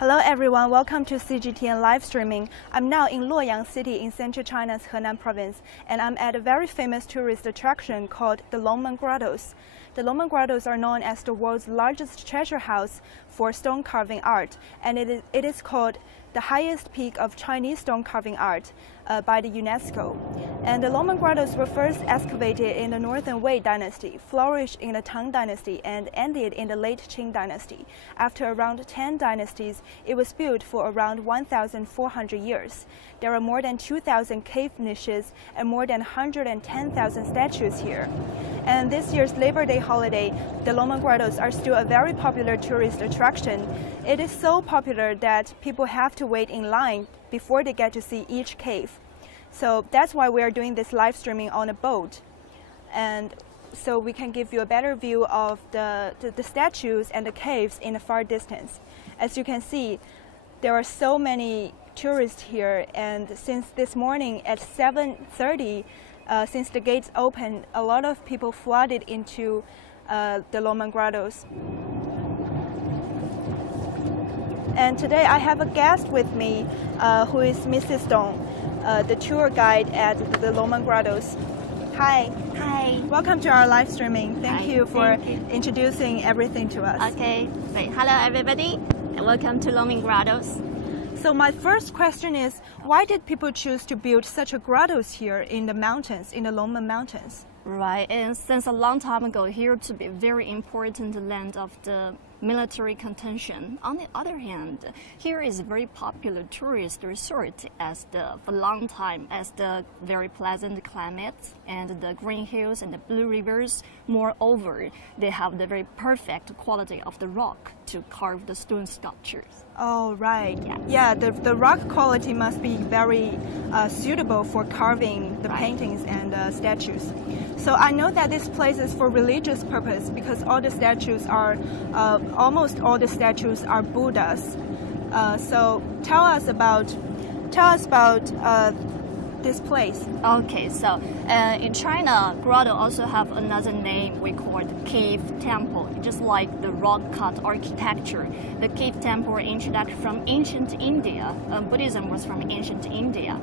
Hello everyone, welcome to CGTN live streaming. I'm now in Luoyang City in central China's Henan Province, and I'm at a very famous tourist attraction called the Longmen Grottoes. The Longmen Grottoes are known as the world's largest treasure house for stone carving art, and it is called the highest peak of Chinese stone carving art by the UNESCO. And the Longmen Grottoes were first excavated in the Northern Wei dynasty, flourished in the Tang dynasty, and ended in the late Qing dynasty. After around 10 dynasties, it was built for around 1,400 years. There are more than 2,000 cave niches and more than 110,000 statues here. And this year's Labor Day holiday, the Longmen Grottoes are still a very popular tourist attraction. It is so popular that people have to wait in line before they get to see each cave. So that's why we are doing this live streaming on a boat. And so we can give you a better view of the statues and the caves in the far distance. As you can see, there are so many tourists here, and since this morning at 7:30, since the gates opened, a lot of people flooded into the Longmen Grottoes. And today I have a guest with me who is Mrs. Dong, the tour guide at the Longmen Grottoes. Hi. Hi. Welcome to our live streaming. Thank Hi. you for Thank you. introducing everything to us. Okay. Hello, everybody, and welcome to Longmen Grottoes. So my first question is, why did people choose to build such a grottos here in the mountains, in the Longmen Mountains? Right, and since a long time ago, here to be very important land of the military contention. On the other hand, here is a very popular tourist resort for a long time as the very pleasant climate and the green hills and the blue rivers. Moreover, they have the very perfect quality of the rock to carve the stone sculptures. Oh, right. Yes. Yeah, the rock quality must be very suitable for carving the paintings and statues. So I know that this place is for religious purpose because all the statues are, almost all the statues are Buddhas. So tell us about this place. Okay, so in China, grotto also have another name we call the cave temple, just like the rock-cut architecture. The cave temple were introduced from ancient India. Buddhism was from ancient India.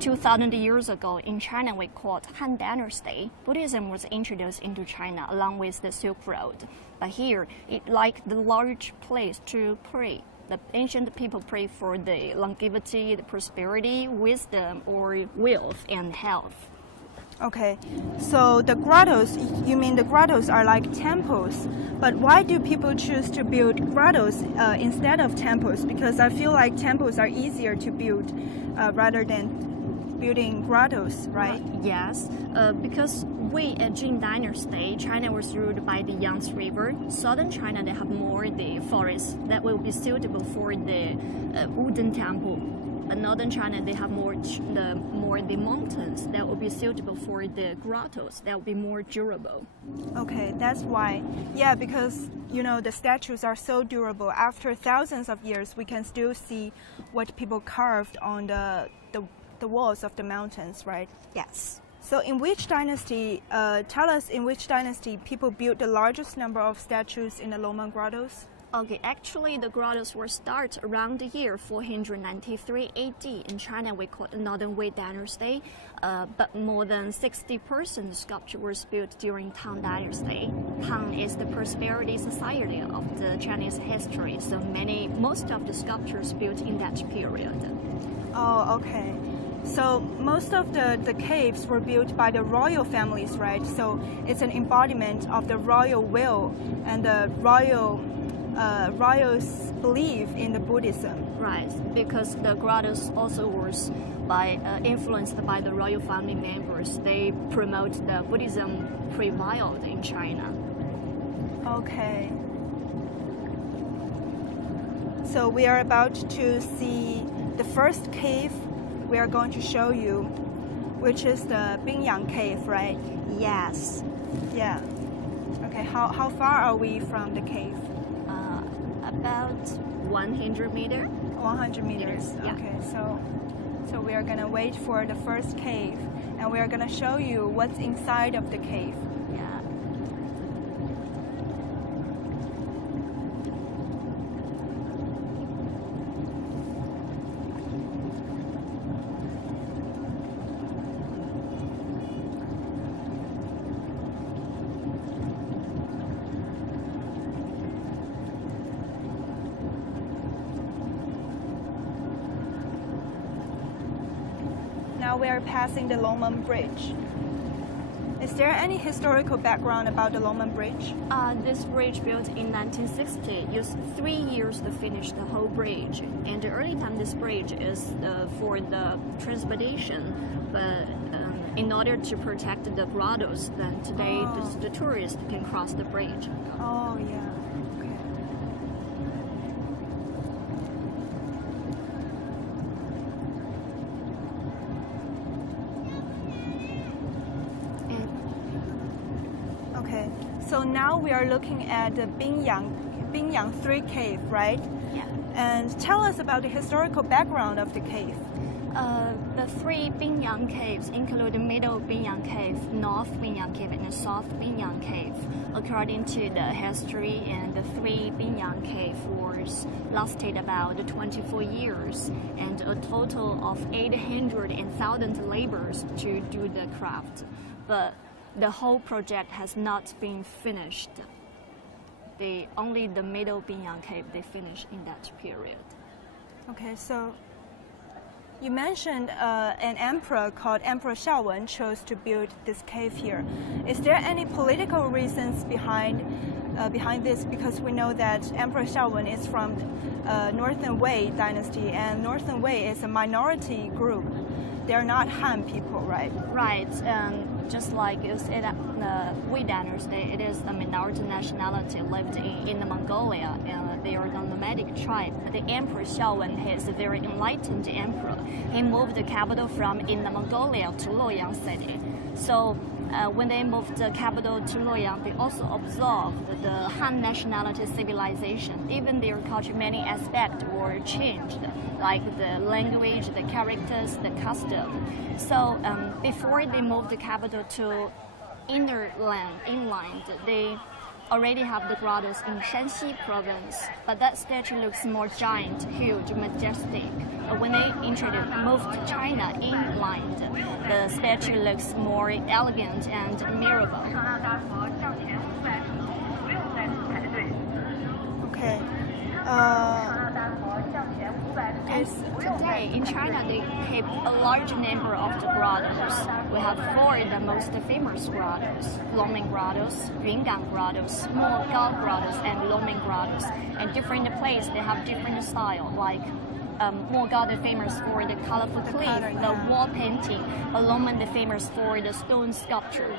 2,000 years ago in China, we called Han Dynasty. Buddhism was introduced into China along with the Silk Road. But here, it like the large place to pray. The ancient people pray for the longevity, the prosperity, wisdom, or wealth and health. Okay, so the grottos, you mean the grottos are like temples, but why do people choose to build grottos instead of temples? Because I feel like temples are easier to build rather than building grottos, right? Yes, because at Qing Dynasty, China was ruled by the Yangtze River. Southern China, they have more the forests that will be suitable for the wooden temple. In Northern China, they have more the mountains that will be suitable for the grottos. That will be more durable. Okay, that's why. Yeah, because the statues are so durable. After thousands of years, we can still see what people carved on the walls of the mountains, right? Yes. So in which dynasty, tell us in which dynasty people built the largest number of statues in the Longmen Grottoes? Okay, actually the grottos were started around the year 493 AD. In China, we call it Northern Wei dynasty, but more than 60% sculpture was built during Tang dynasty. Tang is the prosperity society of the Chinese history, so most of the sculptures built in that period. Oh, okay. So most of the caves were built by the royal families, right? So it's an embodiment of the royal will and the royals' belief in the Buddhism. Right, because the grottos also was influenced by the royal family members. They promote the Buddhism prevailed in China. Okay. So we are about to see the first cave we are going to show you, which is the Bingyang Cave, right? Yes. Yeah. Okay, how far are we from the cave? About 100 meters. 100 meters. Yeah. Okay, so we are gonna wait for the first cave, and we are gonna show you what's inside of the cave. Yeah. now we are passing the Longmen Bridge. Is there any historical background about the Longmen Bridge? This bridge built in 1960 used 3 years to finish the whole bridge. And the early time this bridge is for the transportation, but in order to protect the grottos, then today the tourists can cross the bridge. Oh, yeah. Okay. Okay, so now we are looking at the Bingyang 3 cave, right? Yeah. And tell us about the historical background of the cave. The 3 Bingyang caves include the Middle Bingyang Cave, North Bingyang Cave, and the South Bingyang Cave. According to the history, and the 3 Bingyang Cave wars lasted about 24 years, and a total of 800 and 1,000 laborers to do the craft. But the whole project has not been finished. Only the Middle Bingyang Cave they finished in that period. Okay, so you mentioned an emperor called Emperor Xiaowen chose to build this cave here. Is there any political reasons behind this? Because we know that Emperor Xiaowen is from Northern Wei dynasty, and Northern Wei is a minority group. They're not Han people, right? Right. Just like the Wei dynasty, it is a minority nationality lived in Mongolia, and they are the nomadic tribe. But the Emperor Xiaowen, he is a very enlightened emperor. He moved the capital from Inner Mongolia to Luoyang City. So when they moved the capital to Luoyang, they also observed the Han nationality civilization. Even their culture, many aspects were changed, like the language, the characters, the custom. So before they moved the capital to inland, they already have the grottos in Shanxi Province, but that statue looks more giant, huge, majestic. But when they moved to China inland, the statue looks more elegant and admirable. Okay. Today in China, they keep a large number of the grottos. We have 4 of the most famous grottos: Longmen Grottoes, Yungang Grottoes, Mogao Grottoes, and Longmen Grottoes. And different places, they have different style. Like Mogao, they're famous for the colorful cliff, the wall painting. Longmen, they're famous for the stone sculpture.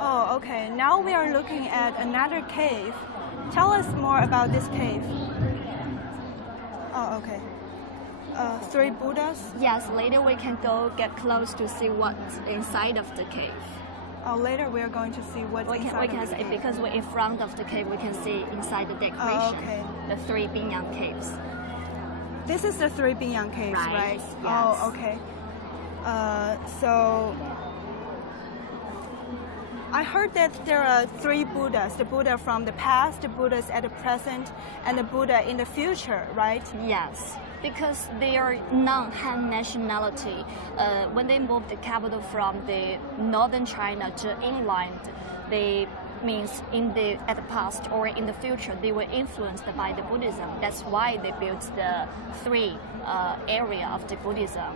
Oh, okay. Now we are looking at another cave. Tell us more about this cave. Oh, okay. 3 Buddhas? Yes, later we can go get close to see what's inside of the cave. Oh, later we are going to see what's inside of the cave. Because we're in front of the cave, we can see inside the decoration. Oh, okay. The 3 Bingyang caves. This is the 3 Bingyang caves, right? Yes. Oh, okay. So I heard that there are 3 Buddhas: the Buddha from the past, the Buddhas at the present, and the Buddha in the future, right? Yes, because they are non-Han nationality. When they moved the capital from the northern China to inland, they means at the past or in the future they were influenced by the Buddhism. That's why they built the 3 area of the Buddhism.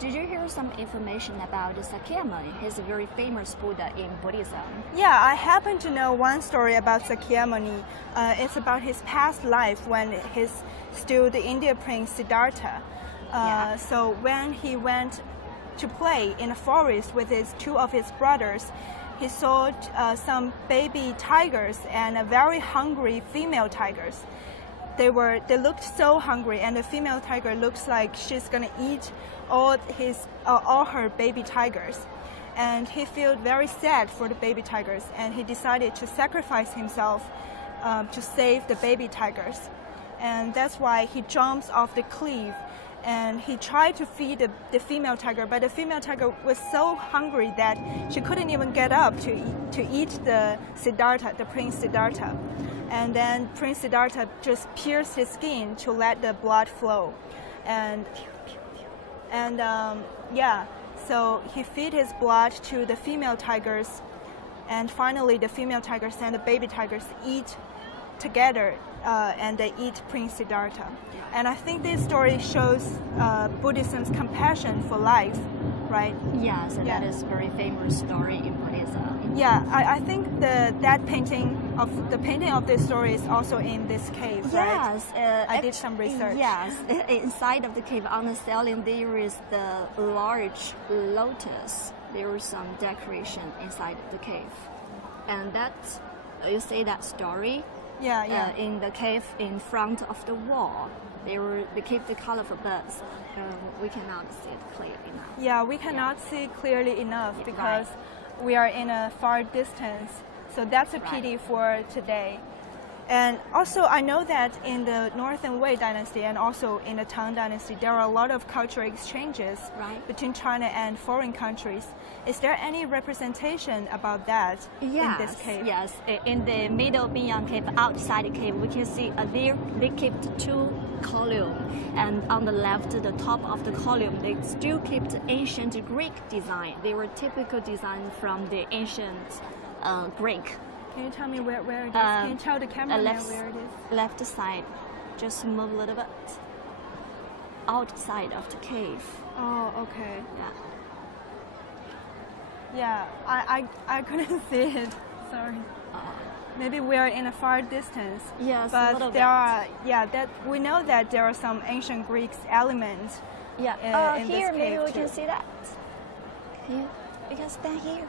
Did you hear some information about Sakyamuni? He's a very famous Buddha in Buddhism. Yeah, I happen to know one story about Sakyamuni. It's about his past life when he's still the Indian prince Siddhartha. So when he went to play in the forest with 2 of his brothers, he saw some baby tigers and very hungry female tigers. They looked so hungry, and the female tiger looks like she's gonna eat all her baby tigers. And he felt very sad for the baby tigers, and he decided to sacrifice himself to save the baby tigers. And that's why he jumps off the cliff, and he tried to feed the female tiger, but the female tiger was so hungry that she couldn't even get up to eat the Siddhartha, the Prince Siddhartha. And then Prince Siddhartha just pierced his skin to let the blood flow. So he fed his blood to the female tigers, and finally the female tigers and the baby tigers eat together and they eat Prince Siddhartha. And I think this story shows Buddhism's compassion for life, right? Yes, and Yeah. that is a very famous story in Buddhism. Yeah, I think that painting of this story is also in this cave, right? Yes, I did some research. Yes, inside of the cave on the ceiling there is the large lotus. There is some decoration inside the cave, and that you see that story. Yeah. In the cave in front of the wall, they keep the colorful birds. We cannot see it clearly now. Yeah, we cannot see clearly enough Yeah, because we are in a far distance. So that's a pity for today. And also, I know that in the Northern Wei dynasty and also in the Tang dynasty, there are a lot of cultural exchanges between China and foreign countries. Is there any representation about that in this cave? Yes, in the middle Binyang cave, outside the cave, we can see they kept two columns, and on the left, the top of the column, they still kept ancient Greek design. They were typical design from the ancient Greek. Can you tell me where it is? Can you tell the cameraman where it is? Left side, just move a little bit. Outside of the cave. Oh, okay. Yeah. Yeah, I couldn't see it. Sorry. Maybe we are in a far distance. Yes, a but little there bit. are that we know that there are some ancient Greek elements. Yeah. In Here, this maybe cave we can too. see that. Here, we can stand here,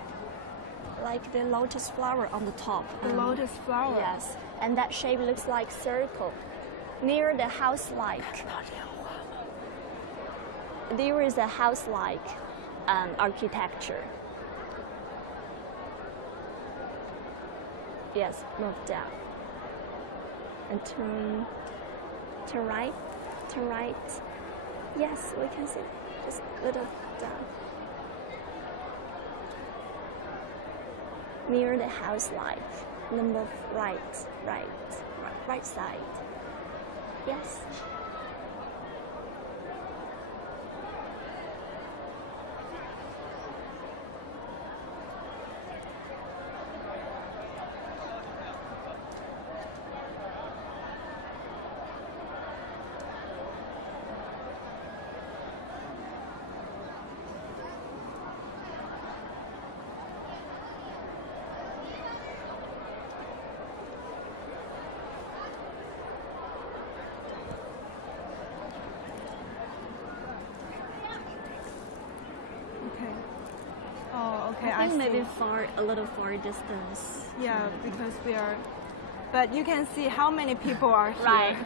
like the lotus flower on the top. The lotus flower. Yes, and that shape looks like circle, near the house-like. There is a house-like architecture. Yes, move down. And turn to right. Yes, we can see. Just a little down. Near the house-like. And then move right side. Yes. Okay. Oh, okay. I think see. maybe a little far distance. Yeah, because we are. But you can see how many people are here. Right.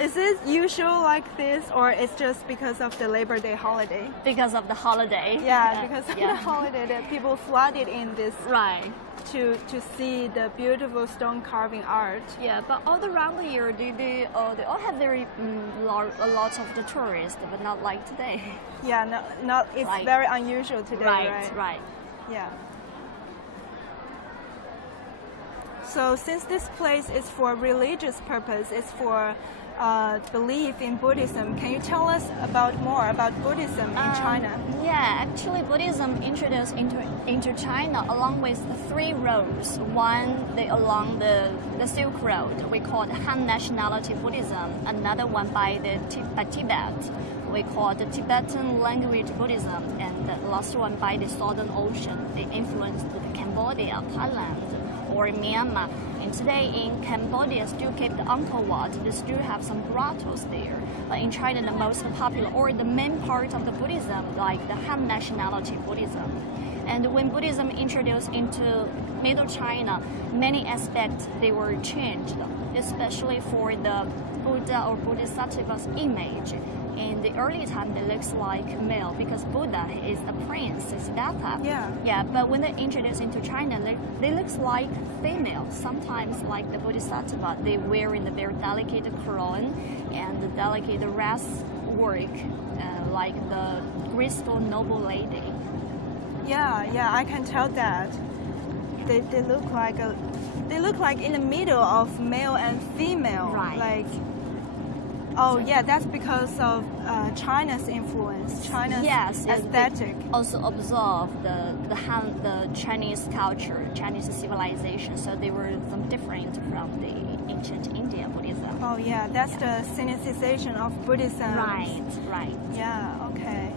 Is it usual like this, or it's just because of the Labor Day holiday? Because of the holiday. Yeah, because of the holiday, that people flooded in this Right. to see the beautiful stone carving art. Yeah, but all around the year, they all have very a lot of the tourists, but not like today. Yeah, not it's Right. very unusual today, Right. Yeah. So since this place is for religious purpose, it's for belief in Buddhism, can you tell us more about Buddhism in China? Yeah, actually Buddhism introduced into China along with the three roads. One, along the Silk Road, we call it Han nationality Buddhism. Another one by Tibet, we call the Tibetan language Buddhism. And the last one by the Southern Ocean. They influenced Cambodia, Thailand, or Myanmar. And today in Cambodia still keep the Angkor Wat, they still have some grottos there. But in China the most popular or the main part of the Buddhism, like the Han nationality Buddhism. And when Buddhism introduced into Middle China, many aspects they were changed, especially for the Buddha or Bodhisattva's image. In the early time, they looks like male because Buddha is a prince, Siddhartha. Yeah. But when they introduced into China, they looks like female. Sometimes, like the Bodhisattva, they wearing the very delicate crown and the delicate dress work, like the graceful noble lady. Yeah, I can tell that. They look like in the middle of male and female. Right. Like Oh, yeah, that's because of China's influence, China's Yes, aesthetic. they also observe the Chinese culture, Chinese civilization. So they were some different from the ancient Indian Buddhism. Oh, yeah, that's the syncretization of Buddhism. Right. Yeah, okay.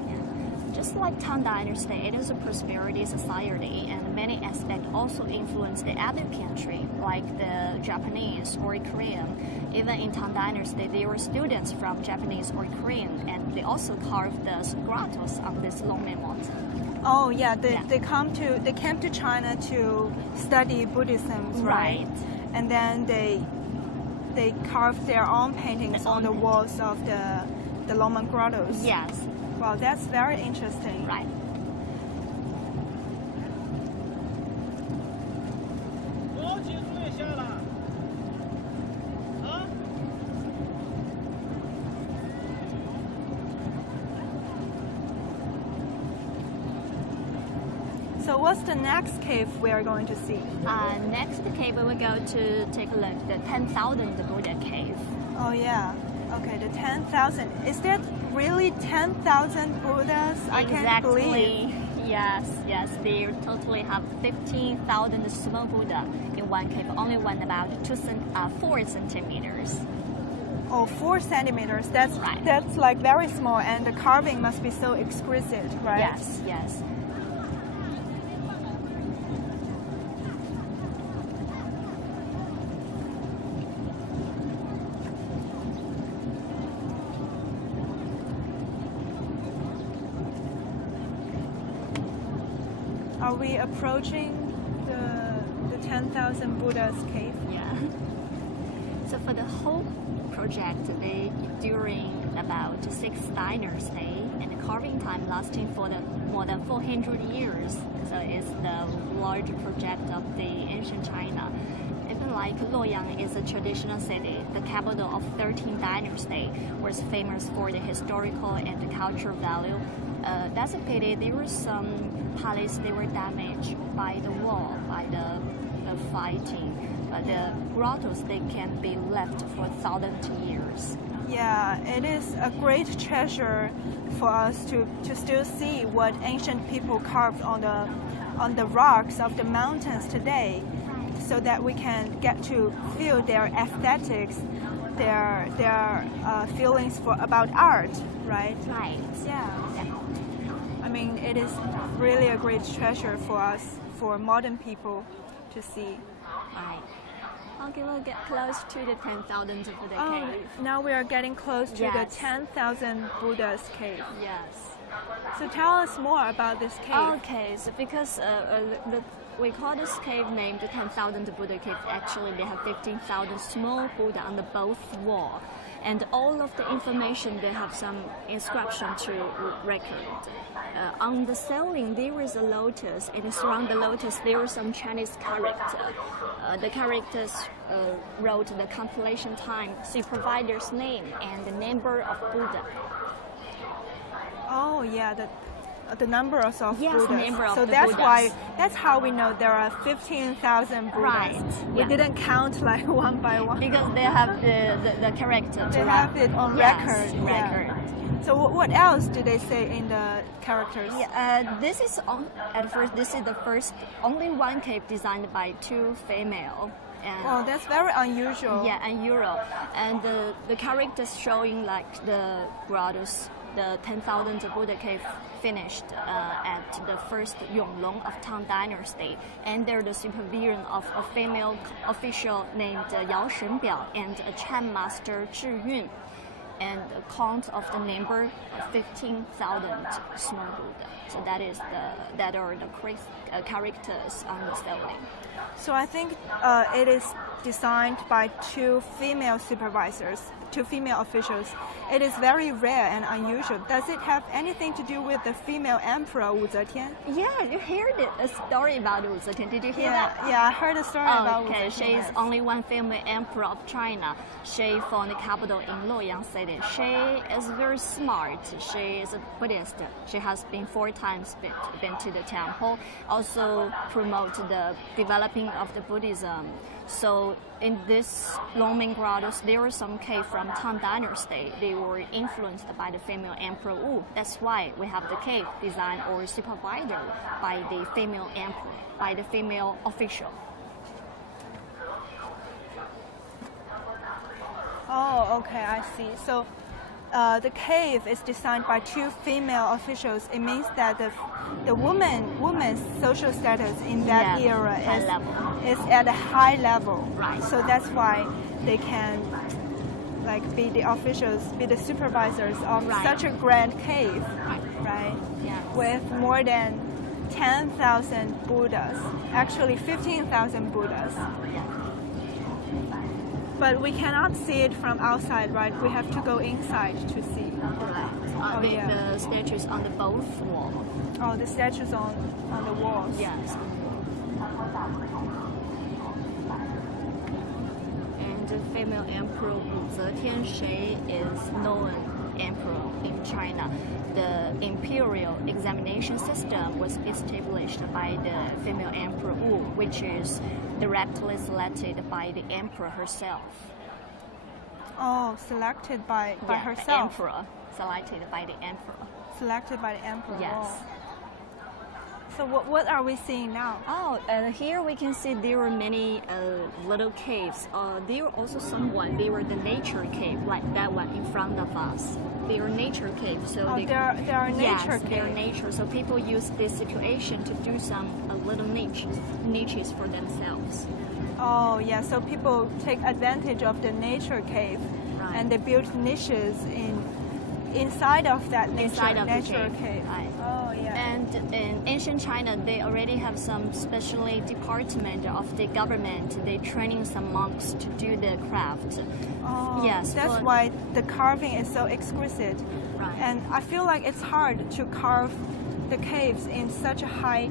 Just like Tang Dynasty, it is a prosperity society, and many aspects also influence the other country, like the Japanese or Korean. Even in Tang Dynasty, there were students from Japanese or Korean, and they also carved the grottos on this Longmen Mountain. Oh, yeah, they came to China to study Buddhism, right? And then they carved their own paintings on the walls of the Longmen Grottoes. Yes. Wow, that's very interesting. Right. So what's the next cave we are going to see? Next cave, we will go to take a look at the 10,000 Buddha cave. Oh, yeah. Okay, the 10,000. Is there really 10,000 Buddhas? I can't believe. Yes. They totally have 15,000 small Buddha in one cave, only one about 4 centimeters. Oh, 4 centimeters. That's right. That's like very small, and the carving must be so exquisite, right? Yes. Are we approaching the 10,000 Buddhas cave? Yeah. So for the whole project, during about 6 dynasty, and the carving time lasting for more than 400 years. So it's the large project of the ancient China. Even like Luoyang is a traditional city, the capital of 13th dynasty, was famous for the historical and the cultural value. That's a pity. There were some palaces they were damaged by the war, by the fighting. But the grottos, they can be left for 1,000 years. Yeah, it is a great treasure for us to still see what ancient people carved on the rocks of the mountains today, so that we can get to feel their aesthetics, their feelings about art, right? Right. Yeah. I mean, it is really a great treasure for us, for modern people, to see. Right. Okay, we'll get close to the 10,000 Buddha cave. Now we are getting close to the Yes. 10,000 Buddhas cave. Yes. So tell us more about this cave. Okay, so because we call this cave named the 10,000 Buddha cave. Actually, they have 15,000 small Buddha on the both wall. And all of the information, they have some inscription to record. On the ceiling, there is a lotus, and around the lotus, there is some Chinese character. The characters wrote the compilation time, supervisor's name, and the number of Buddha. Oh, yeah, the numbers of Yes, Buddhas. number of so the that's Buddhas. that's how we know there are 15,000 Buddhas. Right, We yeah. didn't count like one by one. Because they have the character. They to have it on Yes, record. record. Yeah. So what else do they say in the characters? This is the only one cave designed by 2 female. And Oh, that's very unusual. yeah, and Europe, and the characters showing like the grottos, the 10,000 Buddha cave finished at the first Yonglong of Tang Dynasty, under the supervision of a female official named Yao Shenbiao and a Chan master Zhi Yun, and a count of the number of 15,000 small Buddha. So that are the characters on the ceiling. So I think it is designed by 2 female supervisors, 2 female officials. It is very rare and unusual. Does it have anything to do with the female emperor Wu Zetian? Yeah, you heard a story about Wu Zetian. Did you hear that? Yeah, I heard a story about Wu Okay, Zetian. she is only one female emperor of China. She found the capital in Luoyang City. She is very smart. She is a Buddhist. She has been 4 times been to the temple. Also promote the developing of the Buddhism. So in this Longmen Grottoes, there are some cave from from Tang Dynasty. They were influenced by the female Emperor Wu. That's why we have the cave designed or supervised by the female emperor, by the female official. Oh, okay, I see. So the cave is designed by two female officials. It means that the woman's social status in that era is at a high level. Right. So that's why they can be the officials, be the supervisors of such a grand cave, right? Yes. With more than 10,000 Buddhas, actually 15,000 Buddhas. But we cannot see it from outside, right? We have to go inside to see. Right. The statues on the both walls. Oh, the statues on the walls. Yes. And the female emperor Wu Zetianshi is known emperor in China. The imperial examination system was established by the female emperor Wu, which is directly selected by the emperor herself. Oh, selected by herself. The emperor, selected by the emperor. Selected by the emperor. Yes. Oh. So what are we seeing now? Oh, here we can see there are many little caves. There are also they were the nature cave, like that one in front of us. They are nature caves. So there are nature caves. They are nature. So people use this situation to do some little niches for themselves. Oh, yeah. So people take advantage of the nature cave, and they build niches inside of that nature cave. Right. Oh, yeah. And in ancient China, they already have some specially department of the government. They're training some monks to do the craft. Oh, yes. That's why the carving is so exquisite. Right. And I feel like it's hard to carve the caves in such a high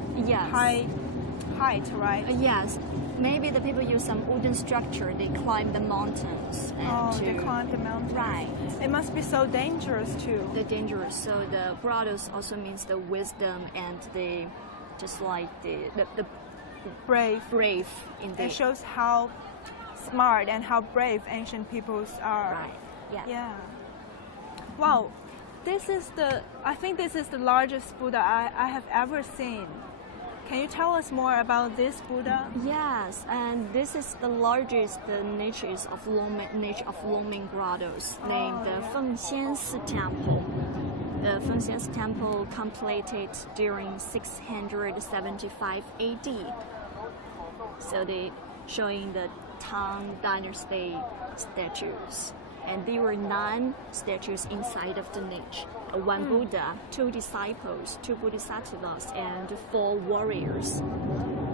height, right? Yes. Maybe the people use some wooden structure. They climb the mountains. They climb the mountains. Right. It must be so dangerous too. The dangerous. So the grottos also means the wisdom and the brave. Brave indeed. It shows how smart and how brave ancient peoples are. Right. Yeah. Yeah. Wow. I think this is the largest Buddha I have ever seen. Can you tell us more about this Buddha? Yes, and this is the largest niches of Longmen Grottoes, named the Fengxiansi Temple. The Fengxiansi Temple completed during 675 AD. So they showing the Tang Dynasty statues. And there were 9 statues inside of the niche. One Buddha, 2 disciples, 2 bodhisattvas, and 4 warriors.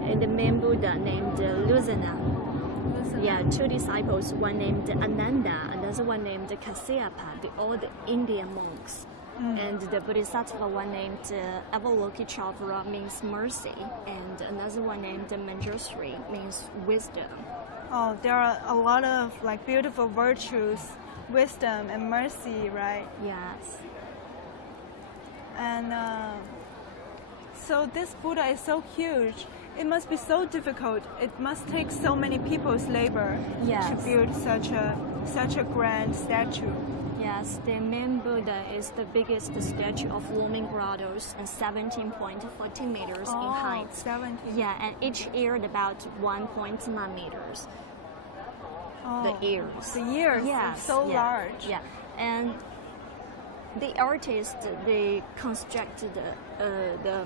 And the main Buddha named Luoyang. Yeah, 2 disciples, one named Ananda, another one named Kasyapa, all the Indian monks. And the bodhisattva one named Avalokiteshvara means mercy, and another one named Manjushri means wisdom. Oh, there are a lot of beautiful virtues, wisdom and mercy, right? Yes. And so this Buddha is so huge. It must be so difficult. It must take so many people's labor to build such a grand statue. Yes, the main Buddha is the biggest statue of Longmen Grottoes and 17.14 meters in height. 17. Yeah, and each ear about 1.9 meters. Oh, the ears. The ears are so large. Yeah, and the artist, they constructed the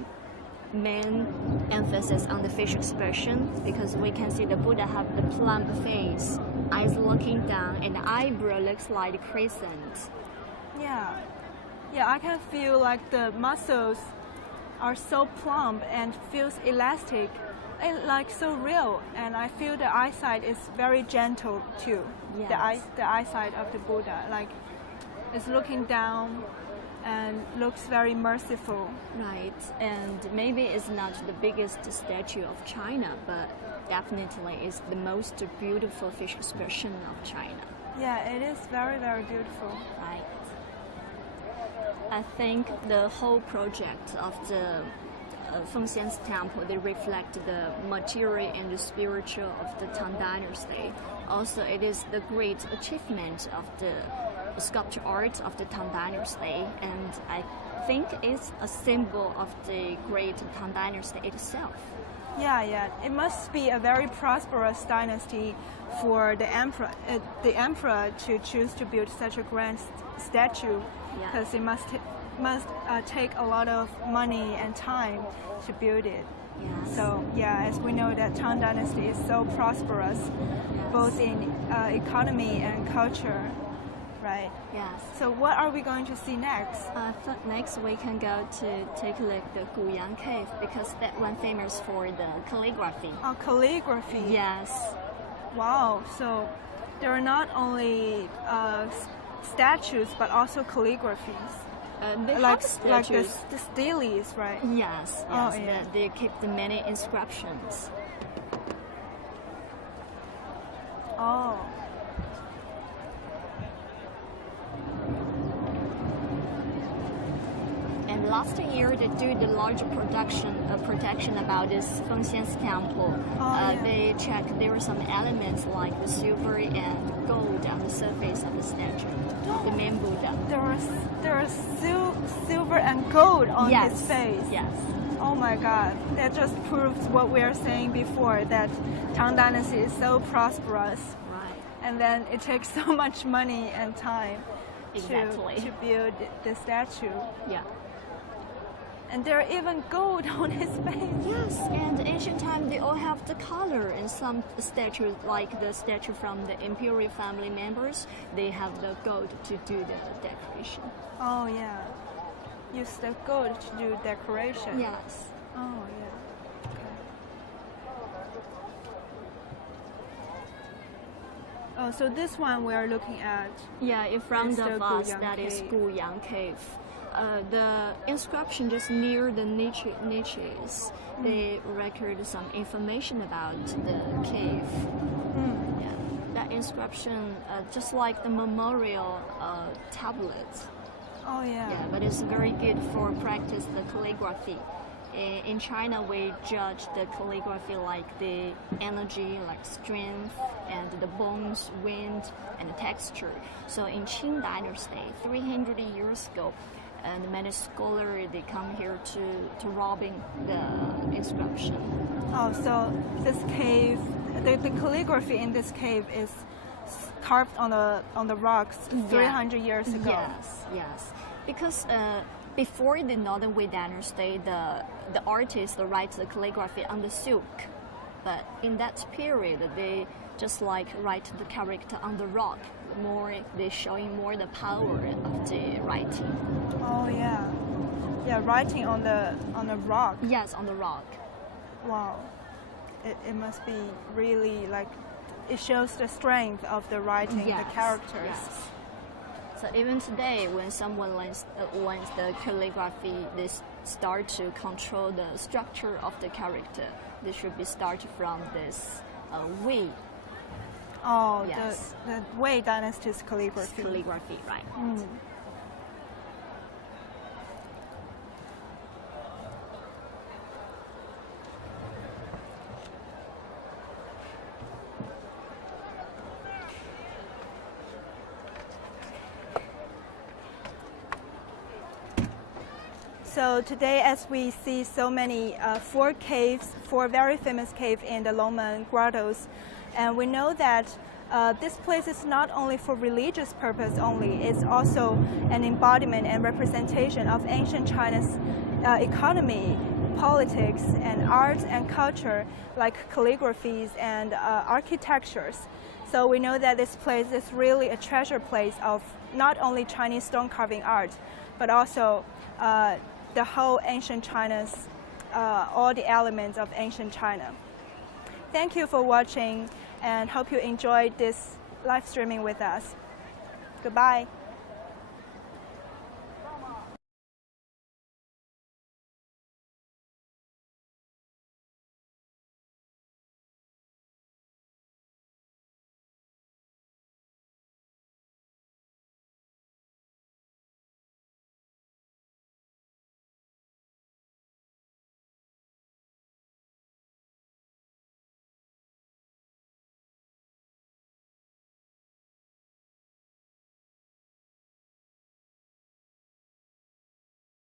main emphasis on the facial expression, because we can see the Buddha have the plump face, eyes looking down, and the eyebrow looks like a crescent. Yeah, I can feel the muscles are so plump and feels elastic, and so real. And I feel the eyesight is very gentle too. Yes. The eyesight of the Buddha, it's looking down and looks very merciful. Right, and maybe it's not the biggest statue of China, but definitely it's the most beautiful facial expression of China. Yeah, it is very, very beautiful. Right. I think the whole project of the Fengxian's temple, they reflect the material and the spiritual of the Tang Dynasty. Also, it is the great achievement of the sculpture art of the Tang Dynasty, and I think it's a symbol of the great Tang Dynasty itself. Yeah. It must be a very prosperous dynasty for the emperor to choose to build such a grand statue, because it must take a lot of money and time to build it. Yes. So as we know that Tang Dynasty is so prosperous, both in economy and culture, right? Yes. So what are we going to see next? Next we can go to take a look at the Luoyang Cave, because that one famous for the calligraphy. Oh, calligraphy. Yes. Wow. So there are not only statues but also calligraphies. They like have statues. the steles, right? Yes. Oh, yeah. They keep the many inscriptions. Oh. And last year they do the large protection about this Fengxian's temple. They checked there were some elements like the silver and gold on the surface of the statue, the main Buddha. There are silver and gold on his face. Yes. Oh my God, that just proves what we were saying before, that Tang Dynasty is so prosperous. Right. And then it takes so much money and time to build the statue. Yeah. And there are even gold on his face. Yes, and ancient time they all have the color, and some statues, like the statue from the imperial family members, they have the gold to do the decoration. Oh yeah, use the gold to do decoration. Yes. Oh yeah. Okay. Oh, so this one we are looking at. Yeah, in front of us, Luoyang that is Cave. Luoyang Cave. The inscription just near the niches, they record some information about the cave. Yeah, that inscription, just like the memorial tablets. Oh yeah. Yeah, but it's very good for practice the calligraphy. In China, we judge the calligraphy like the energy, like strength, and the bones, wind, and the texture. So in Qing Dynasty, 300 years ago, and many scholars they come here to robbing the inscription. Oh, so this cave, the calligraphy in this cave is carved on the rocks 300 years ago. Yes. Because before the Northern Wei Dynasty, the artists write the calligraphy on the silk, but in that period they just like write the character on the rock. They're showing more the power of the writing. Oh yeah, writing on the rock. Yes, on the rock. Wow, it must be really like, it shows the strength of the writing, the characters. Yes. So even today, when someone learns the calligraphy, they start to control the structure of the character. They should be started from this Wei. Oh, yes. the Wei Dynasty's calligraphy. Calligraphy, right. So today, as we see so many four very famous caves in the Longmen Grottoes, and we know that this place is not only for religious purpose only, it's also an embodiment and representation of ancient China's economy, politics, and art and culture, like calligraphies and architectures. So we know that this place is really a treasure place of not only Chinese stone carving art, but also the whole ancient China's, all the elements of ancient China. Thank you for watching, and hope you enjoyed this live streaming with us. Goodbye.